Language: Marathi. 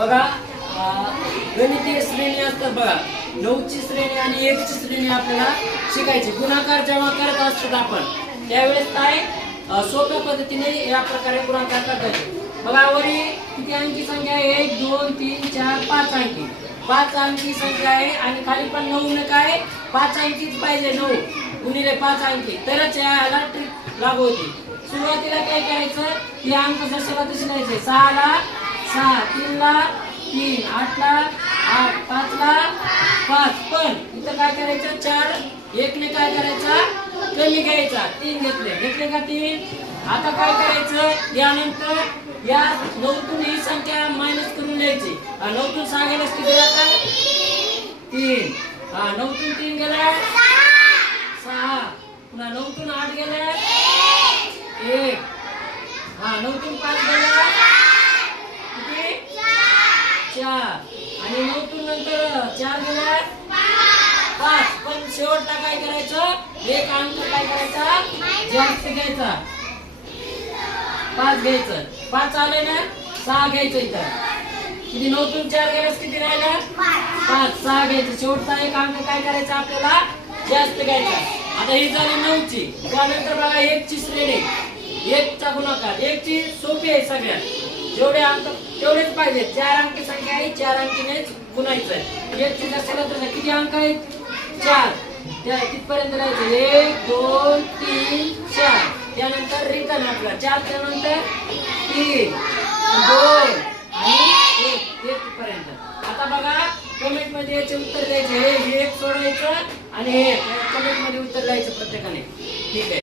बघा गणितीय श्रेणी असतात बघा, 9 ची श्रेणी आणि 1 ची श्रेणी आपल्याला शिकायची. गुणाकार जेव्हा करत असतात आपण त्यावेळेस काय सोप्या पद्धतीने या प्रकारे गुणाकार करता येतो. बघा वरी किती अंकी संख्या आहे? 1 2 3 4 5 अंकी, 5 अंकी संख्या आहे आणि खाली पण 9 ने काय 5 अंकीच पाहिजे. 9 गुणिले 5 अंकी तरच याला ट्रिक लागू होती. सुरुवातीला काय करायचं, हे अंक जशाला तसे लिहायचे. 6 ला 6, 3 ला 3, 8 ला 8, 5 ला 5. पण इथं काय करायचं 4, 1 ने काय करायचा कमी घ्यायचा. 3 घेतले का 3. आता काय करायचं, यानंतर या 9 तून ही संख्या मायनस करून लिहायची. 9 तून 6 गेल्यास किती राहतात 3. 9 तून 3 गेल्या 6. पुन्हा 9 तून 8 गेल्या 1. 9 तून 5 गेल्या किती 4. आणि 9 तून नंतर 4 गेल्या 5. पण शेवटला काय करायचं, एक अंक काय करायचा जास्त घ्यायचा. 5 घ्यायचं. 5 आले ना 6 घ्यायचं. इथं किती 9 तून 4 गेल्यास किती राहिला 5. 6 घ्यायचं. शेवटचा एक अंक काय करायचा आपल्याला जास्त घ्यायचा. आता ही झाली 9 ची. त्यानंतर बघा 1 ची श्रेणी, 1 चा गुणाकार. 1 ची सोपी आहे सगळ्यात, जेवढे अंक तेवढेच पाहिजे. 4 अंकी संख्या आहे, 4 अंकीनेच गुणायचं आहे. 1 ची जसं तर किती अंक आहेत 4. त्या तिथपर्यंत राहायचं 1 2 3 4. त्यानंतर रिटर्न आपला 4 त्यानंतर 3 2 आणि 1 पर्यंत. आता बघा कमेंट मध्ये याचे उत्तर द्यायचे. हे एक सोडवायचं आणि हे कमेंट मध्ये उत्तर द्यायचं प्रत्येकाने. ठीक आहे.